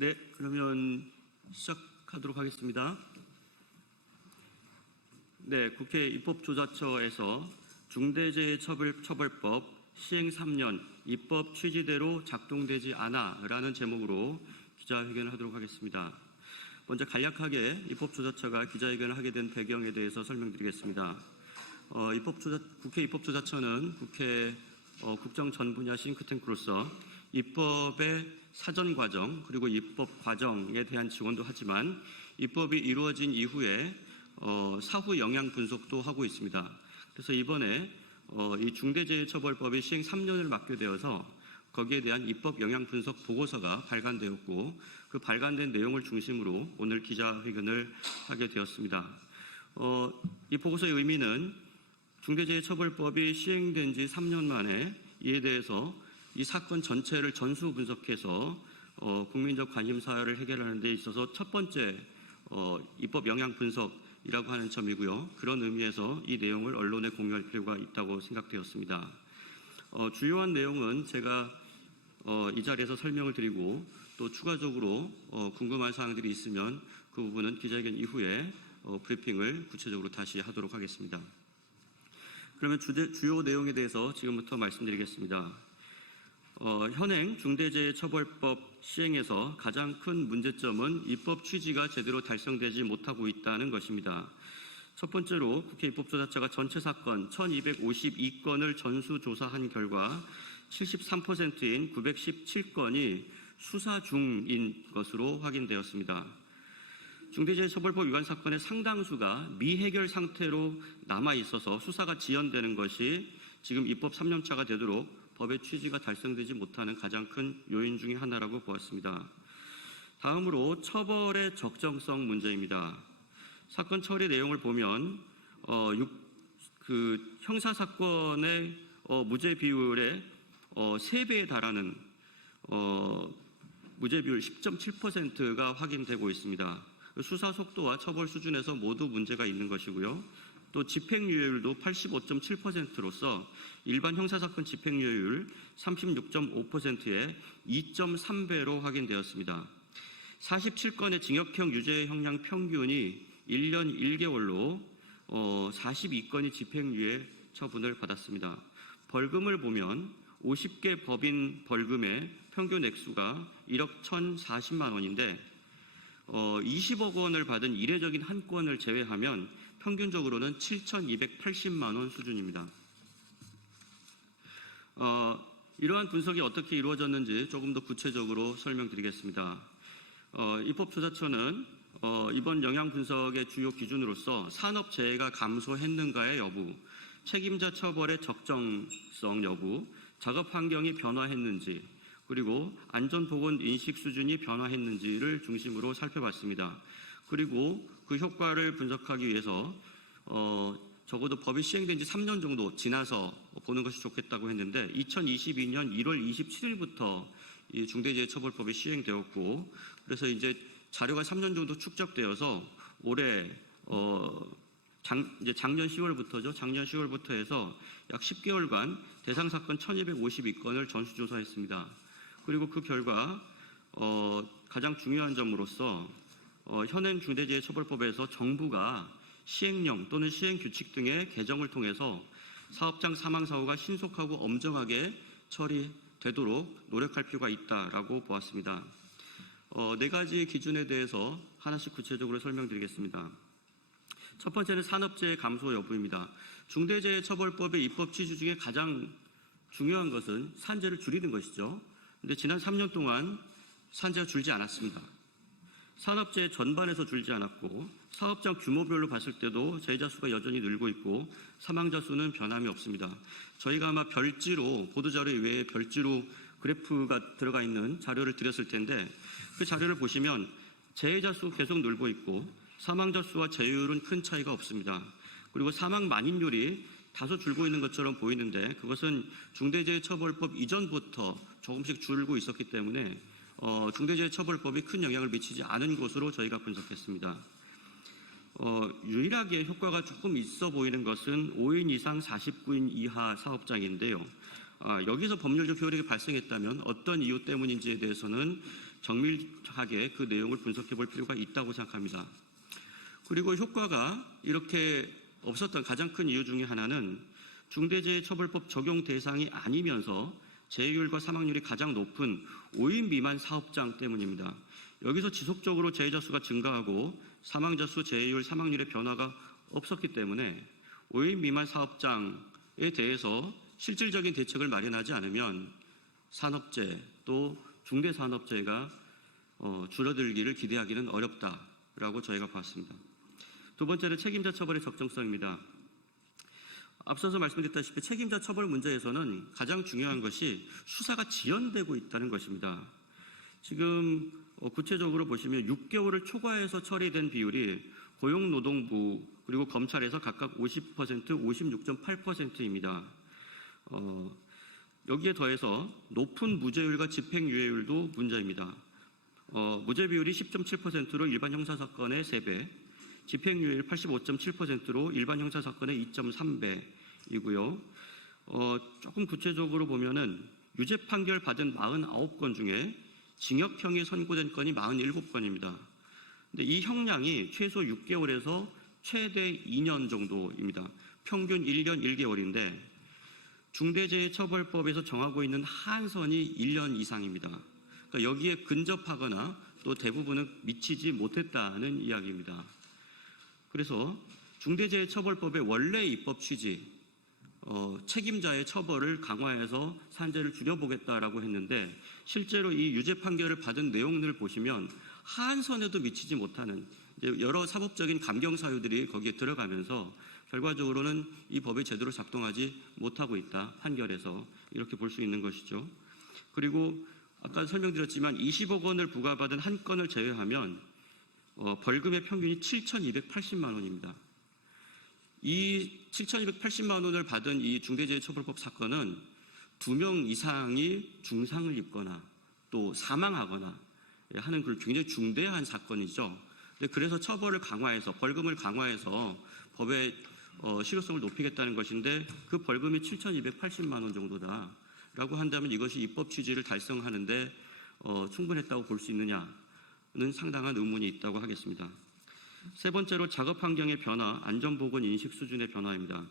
네, 그러면 시작하도록 하겠습니다. 네, 국회 입법조사처에서 중대재해처벌법 시행 3년 입법 취지대로 작동되지 않아라는 제목으로 기자회견을 하도록 하겠습니다. 먼저 간략하게 입법조사처가 기자회견을 하게 된 배경에 대해서 설명드리겠습니다. 국회 입법조사처는 국회 국정 전 분야 싱크탱크로서 입법의 사전 과정 그리고 입법 과정에 대한 지원도 하지만 입법이 이루어진 이후에 사후 영향 분석도 하고 있습니다. 그래서 이번에 이 중대재해처벌법이 시행 3년을 맞게 되어서 거기에 대한 입법 영향 분석 보고서가 발간되었고 그 발간된 내용을 중심으로 오늘 기자회견을 하게 되었습니다. 이 보고서의 의미는 중대재해처벌법이 시행된 지 3년 만에 이에 대해서 이 사건 전체를 전수 분석해서 국민적 관심사를 해결하는 데 있어서 첫 번째 입법 영향 분석이라고 하는 점이고요. 그런 의미에서 이 내용을 언론에 공유할 필요가 있다고 생각되었습니다. 주요한 내용은 제가 이 자리에서 설명을 드리고 또 추가적으로 궁금한 사항들이 있으면 그 부분은 기자회견 이후에 브리핑을 구체적으로 다시 하도록 하겠습니다. 그러면 주요 내용에 대해서 지금부터 말씀드리겠습니다. 현행 중대재해처벌법 시행에서 가장 큰 문제점은 입법 취지가 제대로 달성되지 못하고 있다는 것입니다. 첫 번째로 국회 입법조사처가 전체 사건 1252건을 전수조사한 결과 73%인 917건이 수사 중인 것으로 확인되었습니다. 중대재해처벌법 위반 사건의 상당수가 미해결 상태로 남아있어서 수사가 지연되는 것이 지금 입법 3년차가 되도록 법의 취지가 달성되지 못하는 가장 큰 요인 중의 하나라고 보았습니다. 다음으로 처벌의 적정성 문제입니다. 사건 처리 내용을 보면 형사사건의 무죄 비율의 3배에 달하는 무죄 비율 10.7%가 확인되고 있습니다. 수사 속도와 처벌 수준에서 모두 문제가 있는 것이고요. 또 집행유예율도 85.7%로서 일반 형사사건 집행유예율 36.5%에 2.3배로 확인되었습니다. 47건의 징역형 유죄형량 평균이 1년 1개월로 42건이 집행유예 처분을 받았습니다. 벌금을 보면 50개 법인 벌금의 평균 액수가 1억 1,040만 원인데 20억 원을 받은 이례적인 한 건을 제외하면 평균적으로는 7,280만 원 수준입니다. 이러한 분석이 어떻게 이루어졌는지 조금 더 구체적으로 설명드리겠습니다. 입법조사처는 이번 영향 분석의 주요 기준으로서 산업재해가 감소했는가의 여부, 책임자 처벌의 적정성 여부, 작업 환경이 변화했는지, 그리고 안전보건 인식 수준이 변화했는지를 중심으로 살펴봤습니다. 그리고 그 효과를 분석하기 위해서 적어도 법이 시행된 지 3년 정도 지나서 보는 것이 좋겠다고 했는데 2022년 1월 27일부터 이 중대재해처벌법이 시행되었고 그래서 이제 자료가 3년 정도 축적되어서 올해 이제 작년 10월부터죠. 작년 10월부터 해서 약 10개월간 대상 사건 1252건을 전수조사했습니다. 그리고 그 결과 가장 중요한 점으로서 현행 중대재해처벌법에서 정부가 시행령 또는 시행규칙 등의 개정을 통해서 사업장 사망사고가 신속하고 엄정하게 처리되도록 노력할 필요가 있다라고 보았습니다. 4가지 기준에 대해서 하나씩 구체적으로 설명드리겠습니다. 첫 번째는 산업재해 감소 여부입니다. 중대재해처벌법의 입법 취지 중에 가장 중요한 것은 산재를 줄이는 것이죠. 그런데 지난 3년 동안 산재가 줄지 않았습니다. 산업재해 전반에서 줄지 않았고 사업장 규모별로 봤을 때도 재해자 수가 여전히 늘고 있고 사망자 수는 변함이 없습니다. 저희가 아마 별지로 보도자료 외에 별지로 그래프가 들어가 있는 자료를 드렸을 텐데 그 자료를 보시면 재해자 수 계속 늘고 있고 사망자 수와 재해율은 큰 차이가 없습니다. 그리고 사망 만인율이 다소 줄고 있는 것처럼 보이는데 그것은 중대재해처벌법 이전부터 조금씩 줄고 있었기 때문에 중대재해처벌법이 큰 영향을 미치지 않은 것으로 저희가 분석했습니다. 유일하게 효과가 조금 있어 보이는 것은 5인 이상 49인 이하 사업장인데요. 여기서 법률적 효력이 발생했다면 어떤 이유 때문인지에 대해서는 정밀하게 그 내용을 분석해 볼 필요가 있다고 생각합니다. 그리고 효과가 이렇게 없었던 가장 큰 이유 중에 하나는 중대재해처벌법 적용 대상이 아니면서 재해율과 사망률이 가장 높은 5인 미만 사업장 때문입니다. 여기서 지속적으로 재해자 수가 증가하고 사망자 수, 재해율, 사망률의 변화가 없었기 때문에 5인 미만 사업장에 대해서 실질적인 대책을 마련하지 않으면 산업재해 또 중대산업재해가 줄어들기를 기대하기는 어렵다라고 저희가 봤습니다. 두 번째는 책임자 처벌의 적정성입니다. 앞서서 말씀드렸다시피 책임자 처벌 문제에서는 가장 중요한 것이 수사가 지연되고 있다는 것입니다. 지금 구체적으로 보시면 6개월을 초과해서 처리된 비율이 고용노동부 그리고 검찰에서 각각 50%, 56.8%입니다. 여기에 더해서 높은 무죄율과 집행유예율도 문제입니다. 무죄 비율이 10.7%로 일반 형사사건의 3배, 집행유예율 85.7%로 일반 형사사건의 2.3배이고요. 조금 구체적으로 보면은 유죄 판결 받은 49건 중에 징역형이 선고된 건이 47건입니다. 근데 이 형량이 최소 6개월에서 최대 2년 정도입니다. 평균 1년 1개월인데 중대재해처벌법에서 정하고 있는 한선이 1년 이상입니다. 그러니까 여기에 근접하거나 또 대부분은 미치지 못했다는 이야기입니다. 그래서 중대재해처벌법의 원래 입법 취지, 책임자의 처벌을 강화해서 산재를 줄여보겠다라고 했는데 실제로 이 유죄 판결을 받은 내용을 보시면 한선에도 미치지 못하는 여러 사법적인 감경 사유들이 거기에 들어가면서 결과적으로는 이 법이 제대로 작동하지 못하고 있다. 판결에서 이렇게 볼 수 있는 것이죠. 그리고 아까 설명드렸지만 20억 원을 부과받은 한 건을 제외하면 벌금의 평균이 7,280만 원입니다. 이 7,280만 원을 받은 이 중대재해처벌법 사건은 2명 이상이 중상을 입거나 또 사망하거나 하는 굉장히 중대한 사건이죠. 그래서 처벌을 강화해서 벌금을 강화해서 법의 실효성을 높이겠다는 것인데 그 벌금이 7,280만 원 정도다라고 한다면 이것이 입법 취지를 달성하는데 충분했다고 볼 수 있느냐는 상당한 의문이 있다고 하겠습니다. 세 번째로 작업 환경의 변화, 안전보건 인식 수준의 변화입니다.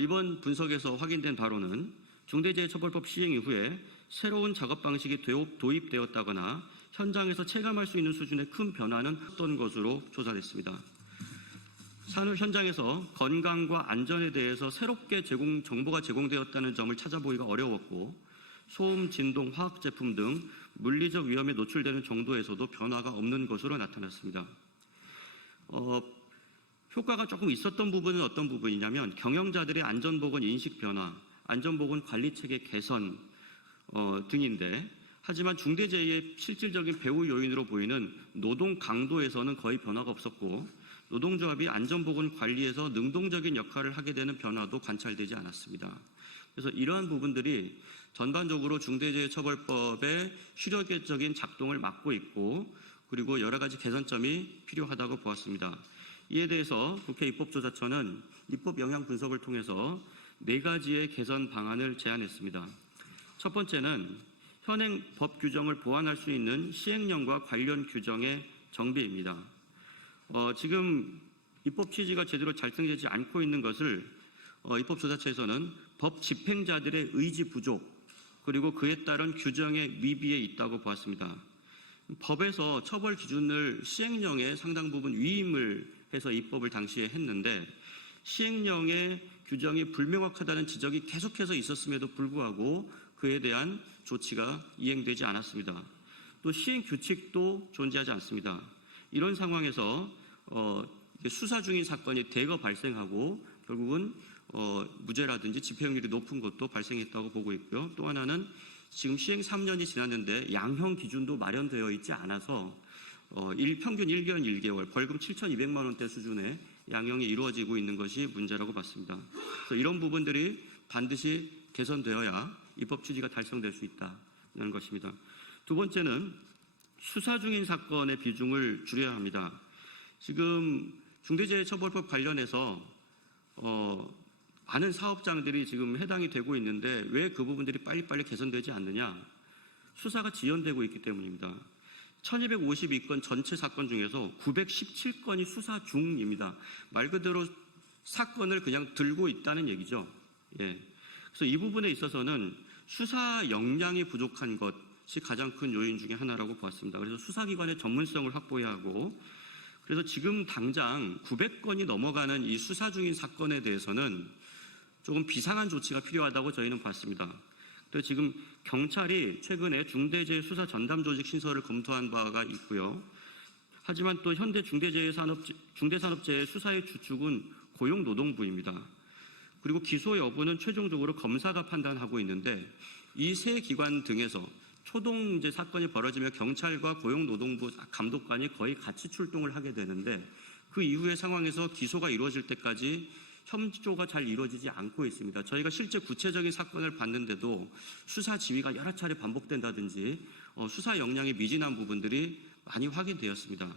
이번 분석에서 확인된 바로는 중대재해처벌법 시행 이후에 새로운 작업 방식이 도입되었다거나 현장에서 체감할 수 있는 수준의 큰 변화는 없던 것으로 조사됐습니다. 산업 현장에서 건강과 안전에 대해서 새롭게 정보가 제공되었다는 점을 찾아보기가 어려웠고 소음, 진동, 화학 제품 등 물리적 위험에 노출되는 정도에서도 변화가 없는 것으로 나타났습니다. 효과가 조금 있었던 부분은 어떤 부분이냐면 경영자들의 안전보건 인식 변화, 안전보건 관리체계 개선 등인데 하지만 중대재해의 실질적인 배후 요인으로 보이는 노동 강도에서는 거의 변화가 없었고 노동조합이 안전보건 관리에서 능동적인 역할을 하게 되는 변화도 관찰되지 않았습니다. 그래서 이러한 부분들이 전반적으로 중대재해처벌법의 실효적인 작동을 막고 있고 그리고 여러 가지 개선점이 필요하다고 보았습니다. 이에 대해서 국회 입법조사처는 입법 영향 분석을 통해서 4가지의 개선 방안을 제안했습니다. 첫 번째는 현행 법 규정을 보완할 수 있는 시행령과 관련 규정의 정비입니다. 지금 입법 취지가 제대로 작성되지 않고 있는 것을 입법조사처에서는 법 집행자들의 의지 부족 그리고 그에 따른 규정의 미비에 있다고 보았습니다. 법에서 처벌 기준을 시행령에 상당 부분 위임을 해서 입법을 당시에 했는데 시행령의 규정이 불명확하다는 지적이 계속해서 있었음에도 불구하고 그에 대한 조치가 이행되지 않았습니다. 또 시행 규칙도 존재하지 않습니다. 이런 상황에서 수사 중인 사건이 대거 발생하고 결국은 무죄라든지 집행률이 높은 것도 발생했다고 보고 있고요. 또 하나는 지금 시행 3년이 지났는데 양형 기준도 마련되어 있지 않아서 평균 1년 1개월 벌금 7,200만 원대 수준의 양형이 이루어지고 있는 것이 문제라고 봤습니다. 그래서 이런 부분들이 반드시 개선되어야 입법 취지가 달성될 수 있다는 것입니다. 두 번째는 수사 중인 사건의 비중을 줄여야 합니다. 지금 중대재해처벌법 관련해서 많은 사업장들이 지금 해당이 되고 있는데 왜 그 부분들이 빨리빨리 개선되지 않느냐? 수사가 지연되고 있기 때문입니다. 1252건 전체 사건 중에서 917건이 수사 중입니다. 말 그대로 사건을 그냥 들고 있다는 얘기죠. 예. 그래서 이 부분에 있어서는 수사 역량이 부족한 것이 가장 큰 요인 중에 하나라고 보았습니다. 그래서 수사기관의 전문성을 확보해야 하고, 그래서 지금 당장 900건이 넘어가는 이 수사 중인 사건에 대해서는 조금 비상한 조치가 필요하다고 저희는 봤습니다. 그래서 지금 경찰이 최근에 중대재해수사 전담 조직 신설을 검토한 바가 있고요. 하지만 또 현대 중대산업재해 수사의 주축은 고용노동부입니다. 그리고 기소 여부는 최종적으로 검사가 판단하고 있는데, 이 세 기관 등에서 초동 이제 사건이 벌어지면 경찰과 고용노동부 감독관이 거의 같이 출동을 하게 되는데, 그 이후의 상황에서 기소가 이루어질 때까지 협조가 잘 이루어지지 않고 있습니다. 저희가 실제 구체적인 사건을 봤는데도 수사 지휘가 여러 차례 반복된다든지 수사 역량이 미진한 부분들이 많이 확인되었습니다.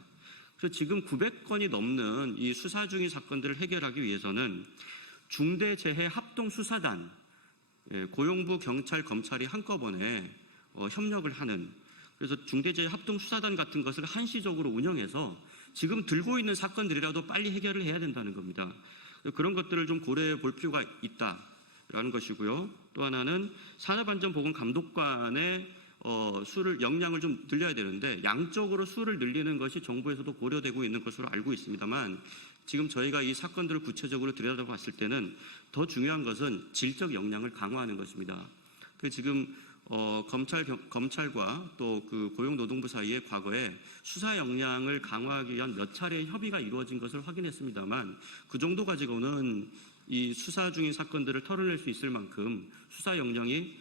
그래서 지금 900건이 넘는 이 수사 중인 사건들을 해결하기 위해서는 중대재해합동수사단, 고용부, 경찰, 검찰이 한꺼번에 협력을 하는, 그래서 중대재해합동수사단 같은 것을 한시적으로 운영해서 지금 들고 있는 사건들이라도 빨리 해결을 해야 된다는 겁니다. 그런 것들을 좀 고려해 볼 필요가 있다라는 것이고요. 또 하나는 산업안전보건감독관의 수를 역량을 좀 늘려야 되는데, 양적으로 수를 늘리는 것이 정부에서도 고려되고 있는 것으로 알고 있습니다만, 지금 저희가 이 사건들을 구체적으로 들여다봤을 때는 더 중요한 것은 질적 역량을 강화하는 것입니다. 지금 검찰과 또 그 고용노동부 사이에 과거에 수사 역량을 강화하기 위한 몇 차례 협의가 이루어진 것을 확인했습니다만, 그 정도 가지고는 이 수사 중인 사건들을 털어낼 수 있을 만큼 수사 역량이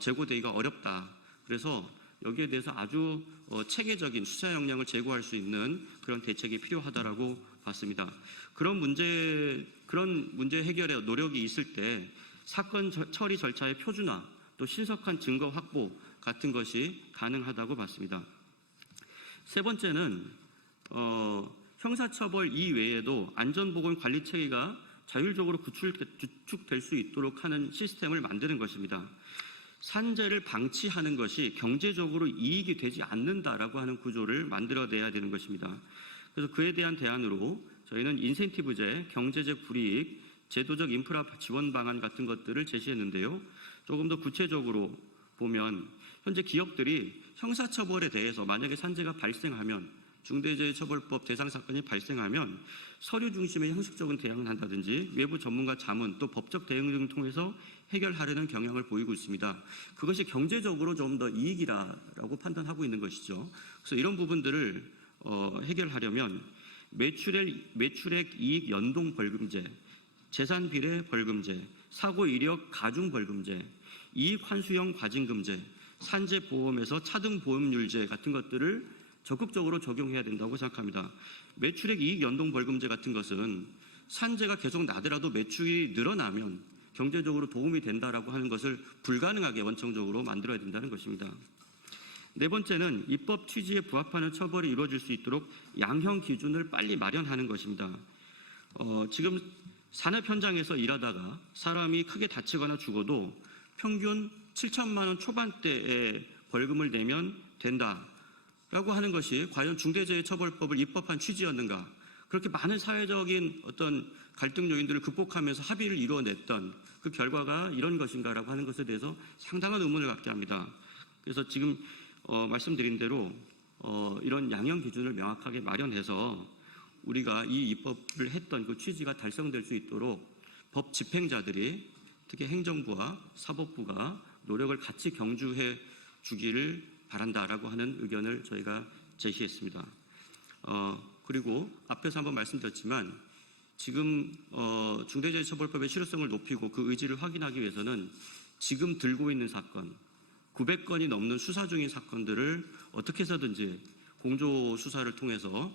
제고되기가 어렵다. 그래서 여기에 대해서 아주 체계적인 수사 역량을 제고할 수 있는 그런 대책이 필요하다라고 봤습니다. 그런 문제 해결에 노력이 있을 때 사건 처리 절차의 표준화, 또 신속한 증거 확보 같은 것이 가능하다고 봤습니다. 세 번째는 형사처벌 이외에도 안전보건 관리 체계가 자율적으로 구축될 수 있도록 하는 시스템을 만드는 것입니다. 산재를 방치하는 것이 경제적으로 이익이 되지 않는다라고 하는 구조를 만들어내야 되는 것입니다. 그래서 그에 대한 대안으로 저희는 인센티브제, 경제적 불이익, 제도적 인프라 지원 방안 같은 것들을 제시했는데요. 조금 더 구체적으로 보면 현재 기업들이 형사처벌에 대해서 만약에 산재가 발생하면, 중대재해처벌법 대상 사건이 발생하면 서류 중심의 형식적인 대응을 한다든지 외부 전문가 자문, 또 법적 대응 등을 통해서 해결하려는 경향을 보이고 있습니다. 그것이 경제적으로 좀 더 이익이라고 판단하고 있는 것이죠. 그래서 이런 부분들을 해결하려면 매출액 이익 연동 벌금제, 재산 비례 벌금제, 사고 이력 가중 벌금제, 이익 환수형 과징금제, 산재 보험에서 차등 보험률제 같은 것들을 적극적으로 적용해야 된다고 생각합니다. 매출액 이익 연동 벌금제 같은 것은 산재가 계속 나더라도 매출이 늘어나면 경제적으로 도움이 된다라고 하는 것을 불가능하게 원칙적으로 만들어야 된다는 것입니다. 네 번째는 입법 취지에 부합하는 처벌이 이루어질 수 있도록 양형 기준을 빨리 마련하는 것입니다. 지금 산업 현장에서 일하다가 사람이 크게 다치거나 죽어도 평균 7천만 원 초반대의 벌금을 내면 된다라고 하는 것이 과연 중대재해처벌법을 입법한 취지였는가? 그렇게 많은 사회적인 어떤 갈등 요인들을 극복하면서 합의를 이루어냈던 그 결과가 이런 것인가라고 하는 것에 대해서 상당한 의문을 갖게 합니다. 그래서 지금 말씀드린 대로 이런 양형 기준을 명확하게 마련해서 우리가 이 입법을 했던 그 취지가 달성될 수 있도록 법 집행자들이, 특히 행정부와 사법부가 노력을 같이 경주해 주기를 바란다라고 하는 의견을 저희가 제시했습니다. 그리고 앞에서 한번 말씀드렸지만 지금 중대재해처벌법의 실효성을 높이고 그 의지를 확인하기 위해서는 지금 들고 있는 사건, 900건이 넘는 수사 중인 사건들을 어떻게 해서든지 공조수사를 통해서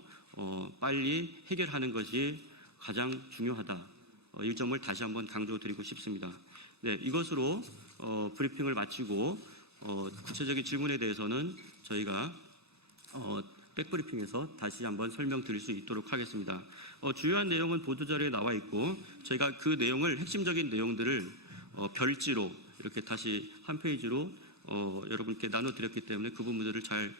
빨리 해결하는 것이 가장 중요하다. 이 점을 다시 한번 강조드리고 싶습니다. 네, 이것으로 브리핑을 마치고 구체적인 질문에 대해서는 저희가 백브리핑에서 다시 한번 설명드릴 수 있도록 하겠습니다. 주요한 내용은 보도자료에 나와 있고 저희가 그 내용을 핵심적인 내용들을 별지로 이렇게 다시 한 페이지로 여러분께 나눠드렸기 때문에 그 부분들을 잘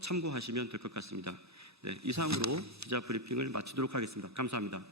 참고하시면 될 것 같습니다. 네, 이상으로 기자 브리핑을 마치도록 하겠습니다. 감사합니다.